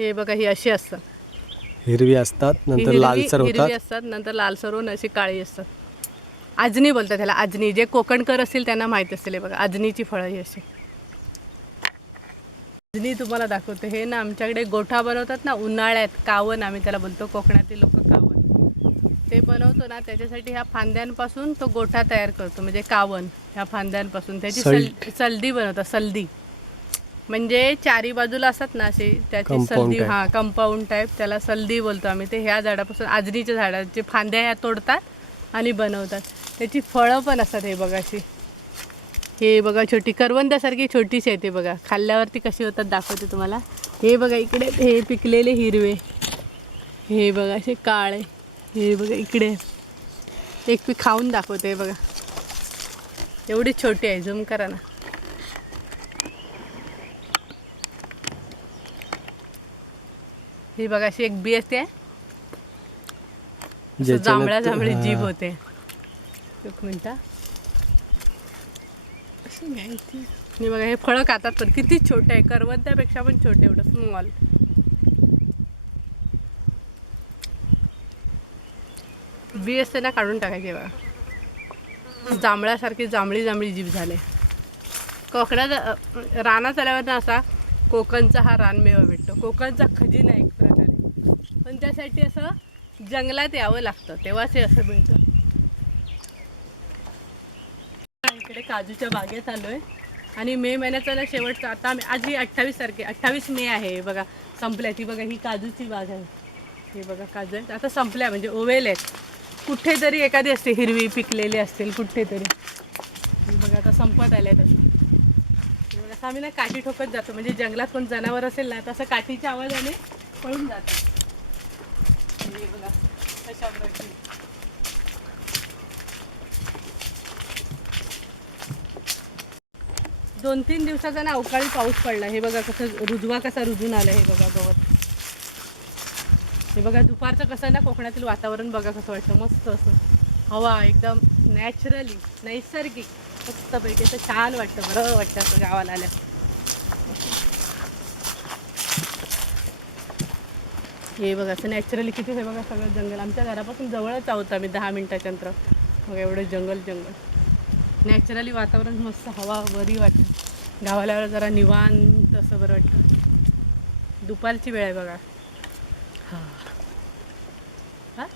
हे बघा ही अशी असतात, हिरवी असतात नंतर लालसर हिरवी होतात. असतात नंतर लालसर होऊन अशी काळी असतात. आजनी बोलतात त्याला, आजनी. जे कोकणकर असतील त्यांना माहीत असेल. हे बघा आजनीची फळं ही अशी. आजनी तुम्हाला दाखवते. हे ना आमच्याकडे गोठा बनवतात ना उन्हाळ्यात, कावन आम्ही त्याला बोलतो, कोकणातील लोक कावन. ते बनवतो ना त्याच्यासाठी ह्या फांद्यांपासून तो गोठा तयार करतो, म्हणजे कावन. ह्या फांद्यांपासून त्याची सलदी बनवतात. सलदी म्हणजे चारी बाजूला असतात ना असे, त्याची सलदी. हां, कंपाऊंड टाईप, त्याला सलदी बोलतो आम्ही. ते ह्या झाडापासून, आजनीच्या झाडाचे फांद्या ह्या तोडतात आणि बनवतात. त्याची फळं पण असतात. हे बघा अशी, हे बघा छोटी करवंदासारखी छोटीशी आहे. ते बघा खाल्ल्यावरती कशी होतात दाखवते तुम्हाला. हे बघा इकडे हे पिकलेले हिरवे, हे बघा असे काळे, हे बघा इकडे एक पीक खाऊन दाखवते. हे बघा एवढी छोटी आहे, झूम करा ना. ही बघा अशी एक बी असते, जांभळ्या जांभळी जीभ होते. एक मिनटा, हे बघा हे फळं खातात पण किती छोटे आहे, करवंदापेक्षा पण छोटे, एवढं स्मॉल. बी असते ना काढून टाकायचे. बघा जांभळ्यासारखी जांभळी जांभळी जीभ झाले. कोकणात रानात आल्यावर ना असा कोकणचा हा रानमेवा भेटतो, कोकणचा खजिना एक प्रकारे. पण त्यासाठी असं जंगलात यावं लागतं तेव्हाच हे असं मिळतं. इकडे काजूच्या बागेत आलो आहे आणि मे महिन्याचा ना शेवटचा, आता आज ही 28 तारखे, 28 मे आहे. बघा संपल्या. ती बघा ही काजूची बाग आहे. हे बघा काजू आहेत, आता संपल्या म्हणजे ओवेल आहेत. कुठेतरी एखादी असते हिरवी पिकलेली असतील कुठेतरी. हे बघा आता संपत आल्या तसं. हे बघा असं आम्ही ना काठी ठोकत जातो, म्हणजे जंगलात कोण जनावर असेल ना तसं काठीच्या आवाजाने पळून जातात. हे बघा अशा प्रकारे. 2-3 दिवसाचा ना अवकाळी पाऊस पडला. हे बघा कसं रुजवा कसा रुजून आला. हे बघा गवत. हे बघा दुपारचं कसं ना कोकणातील वातावरण बघा कसं वाटतं, मस्त असं हवा एकदम नॅचरली, नैसर्गिक मस्तपैकी असं छान वाटतं, बरं वाटतं असं गावाला आल्या. हे बघा असं नॅचरली किती. हे बघा सगळं जंगल, आमच्या घरापासून जवळच आहोत आम्ही, 10 मिनिटाच्या अंतर. बघा एवढं जंगल नॅचरली वातावरण, मस्त हवा बरी वाटते. गावाला जरा निवांत असं बरं वाटतं. दुपारची वेळ आहे बघा. हां हां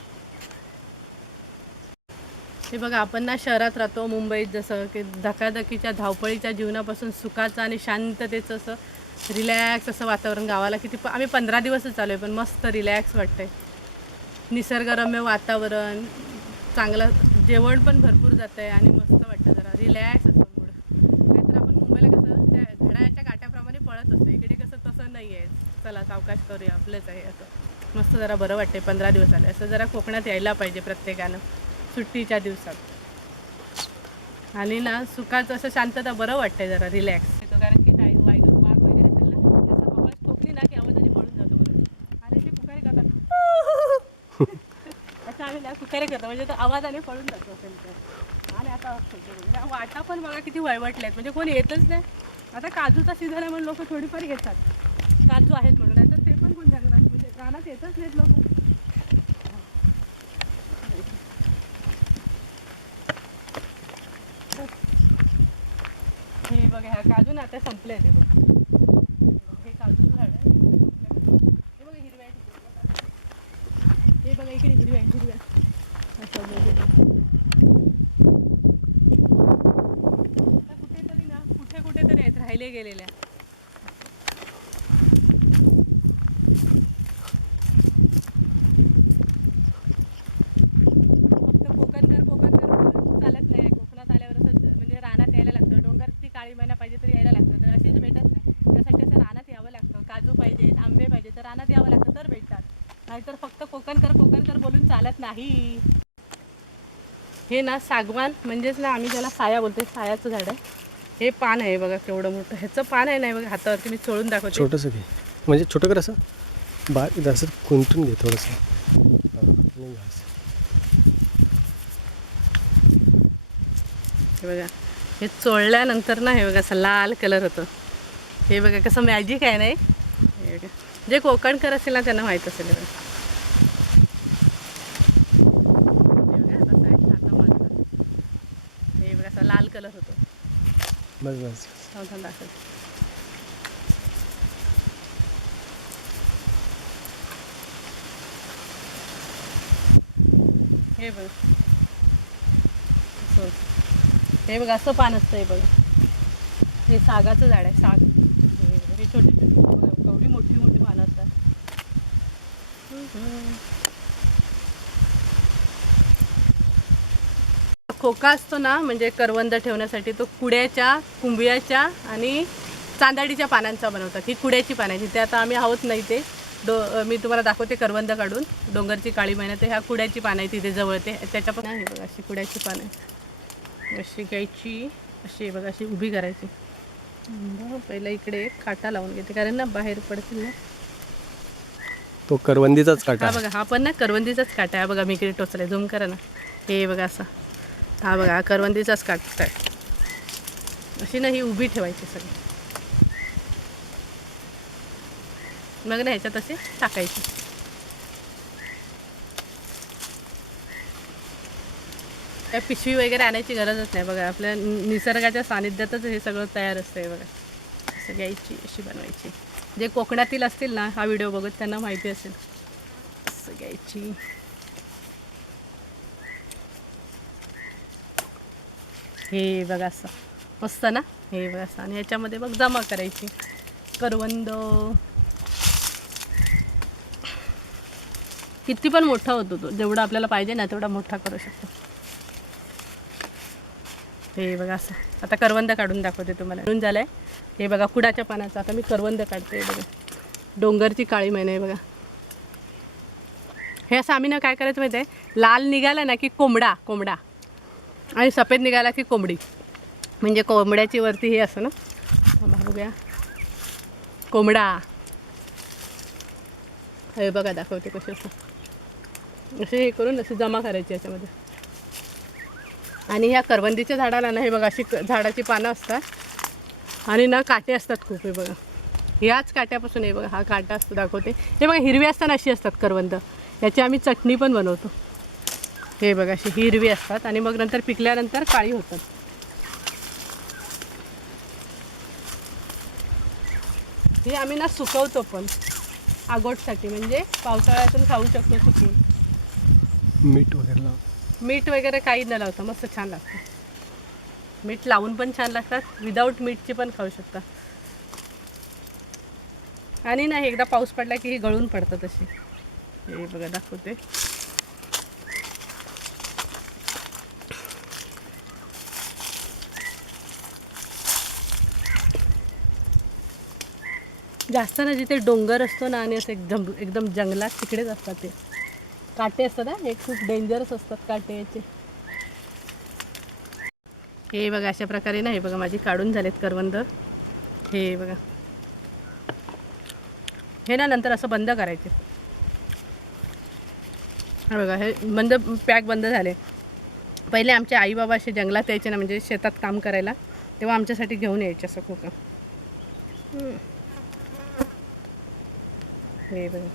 हे बघा आपण ना शहरात राहतो, मुंबईत, जसं की धकाधकीच्या धावपळीच्या जीवनापासून सुखाचं आणि शांततेचं असं रिलॅक्स असं वातावरण. गावाला किती आम्ही 15 दिवसच चालू आहे पण मस्त रिलॅक्स वाटतंय. निसर्गरम्य वातावरण, चांगलं जेवण पण भरपूर जातं आहे आणि मस्त वाटतं, जरा रिलॅक्स असं मूड. नाहीतर आपण मुंबईला कसं त्या घड्याळाच्या काट्याप्रमाणे पळत असतो, इकडे कसं तसं नाही आहे. चला सावकाश करूया, आपलंच आहे असं मस्त जरा बरं वाटते. 15 दिवस आले असं जरा कोकणात यायला पाहिजे प्रत्येकानं सुट्टीच्या दिवसात. आणि ना सुखाचं असं शांतता बरं वाटतंय, जरा रिलॅक्स येतो. कारण की वाघ वगैरे असेल ना त्याचा आवाज ठोकली ना की आवाजाने पळून जातो. बरोबर आणि ते पुकारे करतात असं आम्ही ना पुकारे करतो, म्हणजे तो आवाजाने पळून जातो असेल तर. आणि आता वाटा पण बघा किती वळवटल्या आहेत, म्हणजे कोण येतच नाही. आता काजूचा सीझन आहे म्हणून लोक थोडीफार येतात, काजू आहेत म्हणून. नाही तर ते पण कोण जंगलात म्हणजे रानात येतच नाहीत लोक. हे बघा ह्या काजू ना आता संपले ते बघ. हे काजूचं झाड आहे, हे बघा हिरव्या आहे. हे बघा इकडे हिरव्या आहे, हिरव्या असं कुठेतरी ना कुठेतरी आहेत राहिले गेलेल्या. फक्त कोकणकर चालत नाही. कोकणात आल्यावर असं म्हणजे रानात यायला लागतं. डोंगरची काळी मैना पाहिजे तर यायला लागतं, तर अशीच भेटत नाही. त्यासाठी असं रानात यावं लागतं. काजू पाहिजे, आंबे पाहिजे तर रानात यावं लागतं तर भेटतात. नाहीतर फक्त कोकणकर बोलून चालत नाही. हे ना सागवान म्हणजेच ना आम्ही त्याला साया बोलतो, सायाचं झाड आहे. हे पान आहे बघा केवढं मोठं. ह्याचं पान आहे नाही बघा हातावरती, मी चोळून दाखवते. छोटंसं घे, म्हणजे छोटं कर, असं बारीक असं कुंटून घे थोडंसं. हे बघा हे चोळल्यानंतर ना हे बघा असं लाल कलर होतं. हे बघा कसं मॅजिक आहे नाही. हे बघा. जे कोकणकर असेल ना त्यांना माहीत असेल हे बघा. हे बघा, तसं आहे. आता माझं. हे बघा, असा लाल कलर होतो. बस बस. थांब दाखव. हे बघ असं. हे बघ असं पान असतं. हे बघा, हे सागाचं झाड आहे. साग. हे छोटी छोटी बघा, केवढी मोठी मोठी पानं असतात. खोका असतो ना, म्हणजे करवंद ठेवण्यासाठी तो कुड्याच्या, कुंभियाच्या आणि चांदाडीच्या पानांचा बनवतात. ही कुड्याची पानाची. ते आता आम्ही आहोत नाही ते मी तुम्हाला दाखवते करवंद काढून. डोंगरची काळी महिना ते ह्या कुड्याची पानं आहे तिथे जवळ. ते त्याच्या पण आहे बघा, अशी कुड्याची पानं अशी घ्यायची. अशी बघा, अशी उभी करायची. पहिला इकडे एक काटा लावून घेते, कारण ना बाहेर पडतील ना. तो करवंदीचाच काटा. हा बघा, हा पण ना करवंदीचाच काटा आहे. बघा मी इकडे टोचलाय, झूम करा ना. हे बघा असा. हा बघा, हा करवंदीचाच काटा आहे. अशी ना ही उभी ठेवायची सगळी. मग ना ह्याच्यात असे टाकायचे. काय पिशवी वगैरे आणायची गरजच नाही. बघा, आपल्या निसर्गाच्या सानिध्यातच हे सगळं तयार असतं. आहे बघा, असं घ्यायची, अशी बनवायची. जे कोकणातील असतील ना हा व्हिडिओ बघत त्यांना माहिती असेल. असं घ्यायची. हे बघा असं मस्त ना. हे बघा असं. आणि ह्याच्यामध्ये मग जमा करायची करवंद. किती पण मोठा होतो तो, जेवढा आपल्याला पाहिजे ना तेवढा मोठा करू शकतो. हे बघा असं. आता करवंद काढून दाखवते तुम्हाला. काढून झालं आहे. हे बघा कुडाच्या पानाचं. आता मी करवंद काढते. बघा, डोंगरची काळी महिना आहे बघा. हे असं आम्ही ना काय करायचं माहिती आहे, लाल निघाला ना की कोंबडा आणि सफेद निघाला की कोंबडी. म्हणजे कोंबड्याची वरती हे असं ना. बघूया, कोंबडा. हे बघा दाखवते कसे असं. असे हे करून असे जमा करायचे याच्यामध्ये. आणि ह्या करवंदीच्या झाडाला ना हे बघा अशी झाडाची पानं असतात आणि ना काटे असतात खूप. हे बघा, ह्याच काट्यापासून. हे बघा, हा काटा असतो दाखवते. हे बघा, हिरवी असताना अशी असतात करवंद. याची आम्ही चटणी पण बनवतो. हे बघा, अशी हिरवी असतात आणि मग नंतर पिकल्यानंतर काळी होतात. हे आम्ही ना सुकवतो पण आगोटसाठी, म्हणजे पावसाळ्यातून खाऊ शकतो सुकवून. मीठ वगैरे लाव. मीठ वगैरे काही न लावता मस्त छान लागतं. मीठ लावून पण छान लागतात, विदाऊट मीठची पण खाऊ शकता. आणि ना एकदा पाऊस पडला की हे गळून पडतात अशी. हे बघा दाखवते. जास्त ना जिथे डोंगर असतो ना आणि असं एकदम जंगलात तिकडेच असतात ते काटे असतात ना. हे खूप डेंजरस असतात काटे याचे. हे बघा अशा प्रकारे ना. हे बघा माझी काढून झालेत करवंद. हे बघा, हे ना नंतर असं बंद करायचे. हे बघा, हे पॅक बंद झाले. पहिले आमचे आई बाबा असे जंगलात यायचे ना, म्हणजे शेतात काम करायला, तेव्हा आमच्यासाठी घेऊन यायचे असं खोकं. हे बघा,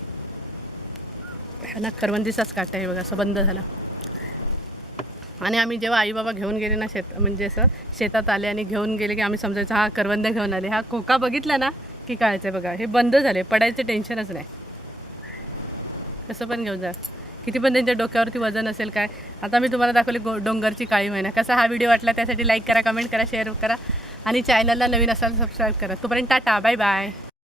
हा ना करवंदीचाच काटा आहे बघा, असं बंद झाला. आणि आम्ही जेव्हा आई बाबा घेऊन गेले ना म्हणजे असं शेतात आले आणि घेऊन गेले की आम्ही समजायचं हा करवंद घेऊन आले. हा खोका बघितला ना की कळायचं. बघा, हे बंद झाले, पडायचं टेन्शनच नाही. कसं पण घेऊन जा, किती पण त्यांच्या डोक्यावरती वजन असेल काय. आता मी तुम्हाला दाखवली डोंगरची काळी महिना. कसा हा व्हिडिओ वाटला त्यासाठी लाईक करा, कमेंट करा, शेअर करा आणि चॅनलला नवीन असाल सबस्क्राईब करा. तोपर्यंत टाटा, बाय बाय.